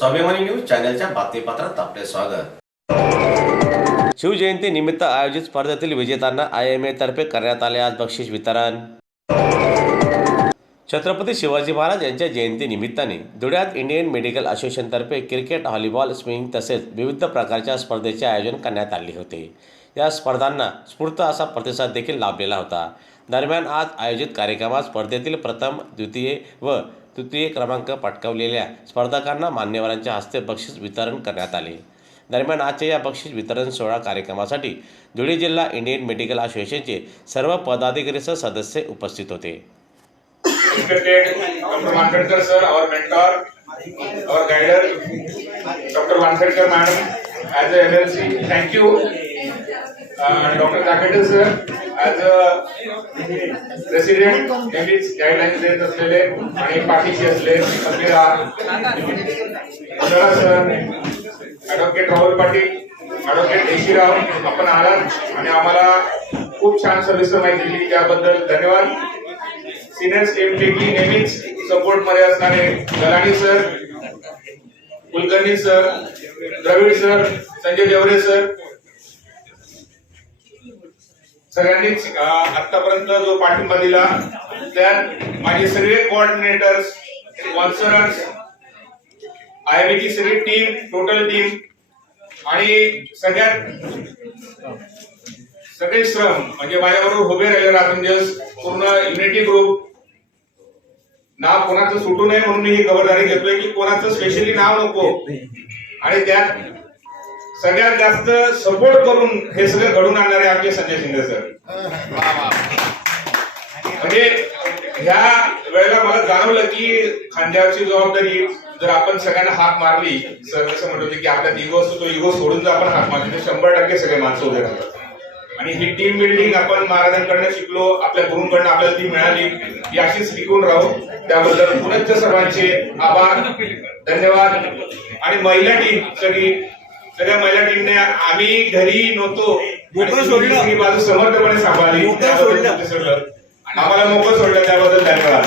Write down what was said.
स्वाभिमानी न्यूज चॅनलच्या बातमीपत्रात आपले स्वागत। शिवजयंती निमित्त आयोजित स्पर्धेतील विजेत्यांना IMA तर्फे करण्यात आले आज बक्षीस वितरण। छत्रपती शिवाजी महाराज यांच्या जयंती निमित्ताने धुळ्यात इंडियन मेडिकल असोसिएशन तर्फे क्रिकेट, व्हॉलीबॉल, स्विमिंग तसेच विविध प्रकारच्या स्पर्धेचे आयोजन करण्यात आले होते। या स्पर्धांना स्फूर्त असा प्रतिसाद देखील लाभलेला होता। दरम्यान आज आयोजित कार्यक्रमात स्पर्धेतील प्रथम, द्वितीय व तृतीय क्रमांक पटकावलेल्या स्पर्धकांना मान्यवरांच्या हस्ते बक्षीस वितरण करण्यात आले। दरम्यान आजच्या या बक्षीस वितरण सोहळा कार्यक्रमासाठी धुळे जिल्हा इंडियन मेडिकल असोसिएशनचे सर्व पदाधिकारी सदस्य उपस्थित होते। Dr. Wankhedkar sir, our mentor, our guider, Dr. Wankhedkar madam, as a MLC, thank you. Dr. Kakete sir, as a president, नेहमीच गाईडलाईन्स देत असलेले आणि पाठीशी असले Samira sir, advocate Rahul Patil, advocate Deshirao, आपण आलात आणि आम्हाला खूप छान सविस्तर माहिती दिली, त्याबद्दल धन्यवाद। सिनियर स्टेट पैकी नेहमीच सपोर्ट मध्ये असणारे Galani sir, Kulkarni sir, Dravid sir, Sanjay Deore sir, सगळ्यांनीच आतापर्यंत जो पाठिंबा दिला, त्यात माझे सगळे कोऑर्डिनेटर्स, स्पॉन्सर्स, IMA ची सगळी टीम, टोटल टीम आणि सगळे श्रम म्हणजे माझ्याबरोबर उभे राहिले राहून दिवस पूर्ण युनिटी ग्रुप, नाव कोणाचं सुटू नये म्हणून मी ही खबरदारी घेतोय की कोणाचं स्पेशली नाव नको, आणि त्यात सगळ्यात जास्त सपोर्ट करून हे सगळं घडून आणणारे आमचे संजय शिंदे सर। म्हणजे ह्या वेळेला मला जाणवलं की खांद्यावरची जबाबदारी जर आपण सगळ्यांना हाक मारली, सर असं म्हणत होते की आपल्यात इगो असतो, तो इगो सोडून जर आपण हाक मारली तर 100% सगळे माणसं उभे राहतात। आणि ही टीम बिल्डिंग आपण महाराजांकडनं शिकलो, आपल्या गुरूंकडनं आपल्याला ती मिळाली, ही अशीच टिकून राहू, त्याबद्दल पुनश्च सर्वांचे आभार, धन्यवाद। आणि महिला टीम सगळ्या महिला टीमने आम्ही घरी नव्हतो ही बाजू समर्थपणे सांभाळली, आम्हाला मोकळं सोडलं, त्याबद्दल धन्यवाद।